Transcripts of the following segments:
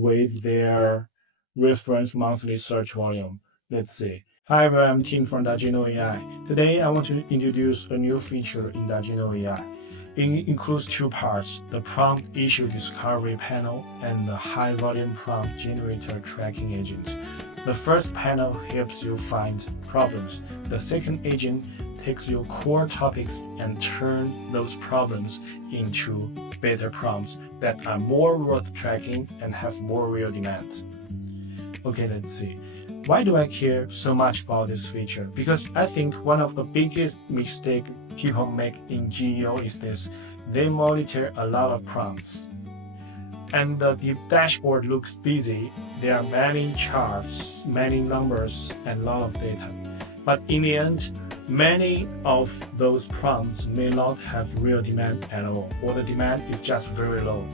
with their reference monthly search volume. Let's see. Hi everyone, I'm Tim from Dageno AI. Today I want to introduce a new feature in Dageno AI. It includes two parts, the prompt issue discovery panel and the high volume prompt generator tracking agent. The first panel helps you find problems. The second agent takes your core topics and turn those problems into better prompts that are more worth tracking and have more real demand. Okay, let's see. Why do I care so much about this feature? Because I think one of the biggest mistakes people make in GEO is this. They monitor a lot of prompts. And the dashboard looks busy. There are many charts, many numbers, and a lot of data. But in the end, many of those prompts may not have real demand at all, or the demand is just very low.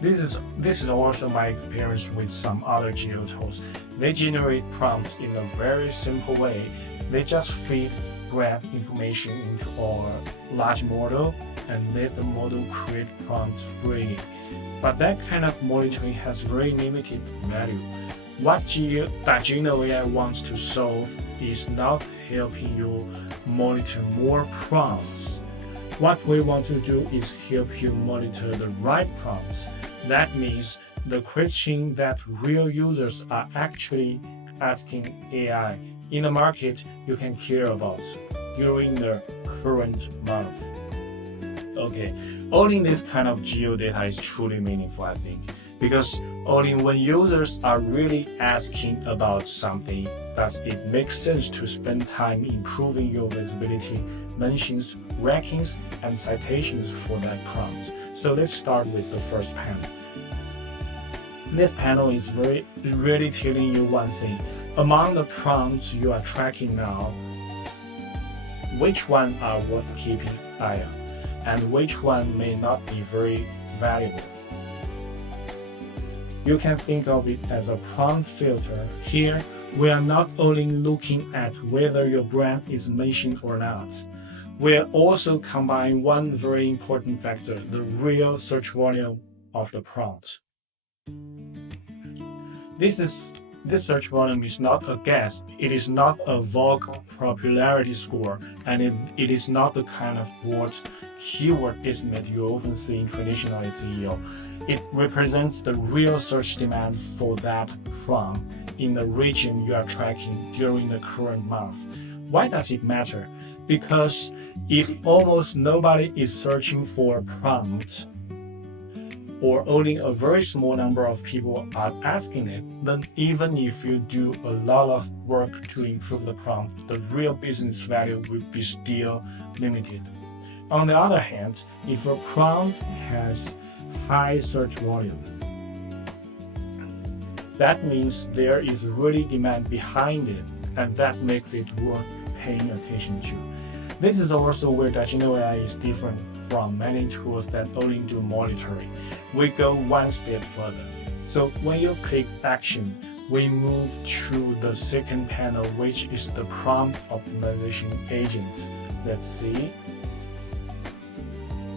This is also my experience with some other GEO tools. They generate prompts in a very simple way. They just grab information into our large model and let the model create prompts freely. But that kind of monitoring has very limited value. What Dageno AI wants to solve is not helping you monitor more prompts. What we want to do is help you monitor the right prompts. That means the question that real users are actually asking AI in the market you can care about during the current month. Okay, owning this kind of geo data is truly meaningful, I think, because only when users are really asking about something does it make sense to spend time improving your visibility, mentions, rankings, and citations for that prompt. So let's start with the first panel. This panel is really telling you one thing. Among the prompts you are tracking now, which one are worth keeping eye on, and which one may not be very valuable. You can think of it as a prompt filter. Here, we are not only looking at whether your brand is mentioned or not. We are also combining one very important factor, the real search volume of the prompt. This search volume is not a guess, it is not a vague popularity score, and it is not the kind of broad keyword estimate you often see in traditional SEO. It represents the real search demand for that prompt in the region you are tracking during the current month. Why does it matter? Because if almost nobody is searching for a prompt, or only a very small number of people are asking it, then even if you do a lot of work to improve the prompt, the real business value will be still limited. On the other hand, if a prompt has high search volume, that means there is really demand behind it, and that makes it worth paying attention to. This is also where Dageno AI is different from many tools that only do monitoring. We go one step further. So when you click action, we move to the second panel, which is the prompt optimization agent. Let's see.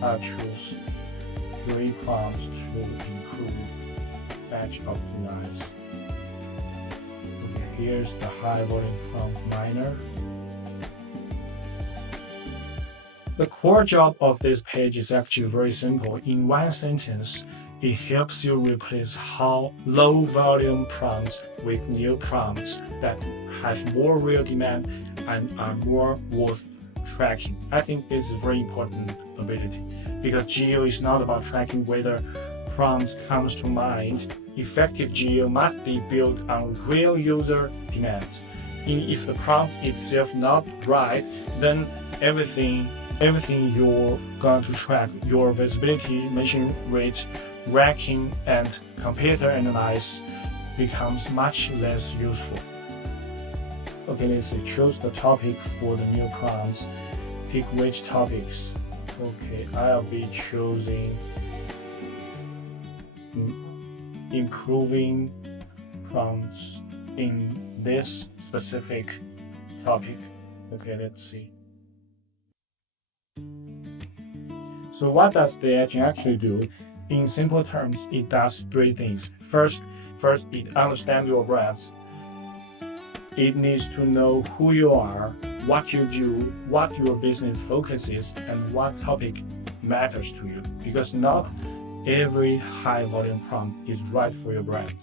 I choose 3 prompts to improve batch optimize. Okay, here's the high volume prompt miner. The core job of this page is actually very simple. In one sentence, it helps you replace low volume prompts with new prompts that have more real demand and are more worth tracking. I think this is a very important ability because GEO is not about tracking whether prompts comes to mind. Effective GEO must be built on real user demand. If the prompt itself not right, then everything you're going to track, your visibility, mention rate, ranking, and competitor analysis becomes much less useful. Okay, let's see. Choose the topic for the new prompts. Pick which topics. Okay, I'll be choosing improving prompts in this specific topic. Okay, let's see. So what does the agent actually do? In simple terms, it does 3 things. First, First, it understands your brands. It needs to know who you are, what you do, what your business focuses, and what topic matters to you. Because not every high volume prompt is right for your brand.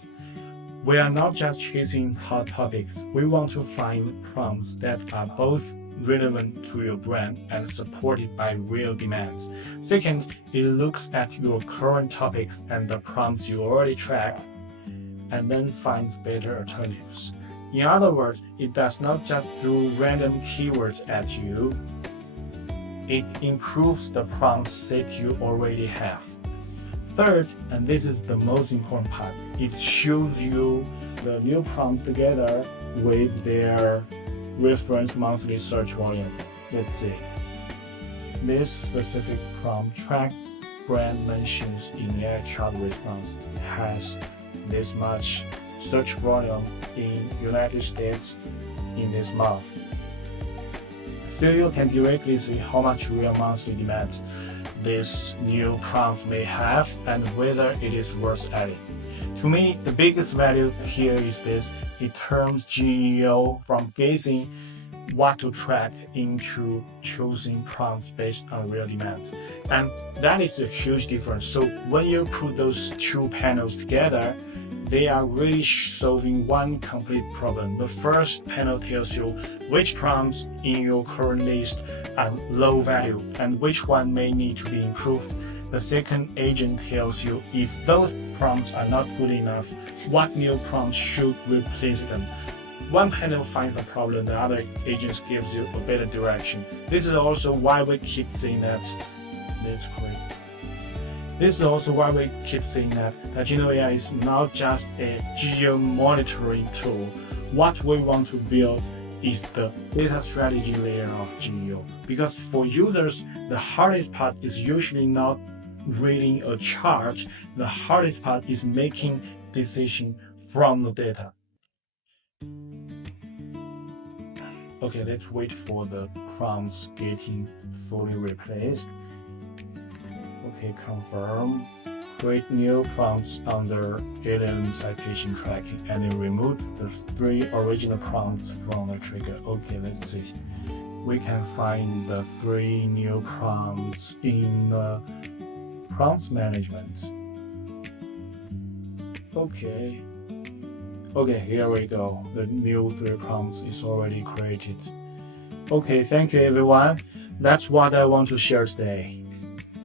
We are not just chasing hot topics. We want to find prompts that are both relevant to your brand and supported by real demands. Second, it looks at your current topics and the prompts you already track, and then finds better alternatives. In other words, it does not just throw random keywords at you. It improves the prompt set you already have. Third, and this is the most important part, it shows you the new prompts together with their reference monthly search volume. Let's see. This specific prompt track brand mentions in AI chart response has this much search volume in United States in this month. So you can directly see how much real monthly demand this new prompt may have and whether it is worth adding. To me, the biggest value here is this: it turns GEO from guessing what to track into choosing prompts based on real demand. And that is a huge difference. So when you put those two panels together, they are really solving one complete problem. The first panel tells you which prompts in your current list are low value and which one may need to be improved. The second agent tells you if those prompts are not good enough, what new prompts should replace them. One panel finds the problem, the other agent gives you a better direction. This is also why we keep saying that. This is also why we keep saying that Dageno AI is not just a GEO monitoring tool. What we want to build is the data strategy layer of GEO. Because for users, the hardest part is usually not reading a chart. The hardest part is making decisions from the data. Okay, let's wait for the prompts getting fully replaced. Okay, confirm. Create new prompts under LLM citation tracking and then remove the 3 original prompts from the trigger. Okay, let's see. We can find the 3 new prompts in the prompts management. Okay, here we go. The new 3 prompts is already created. Okay, thank you everyone. That's what I want to share today.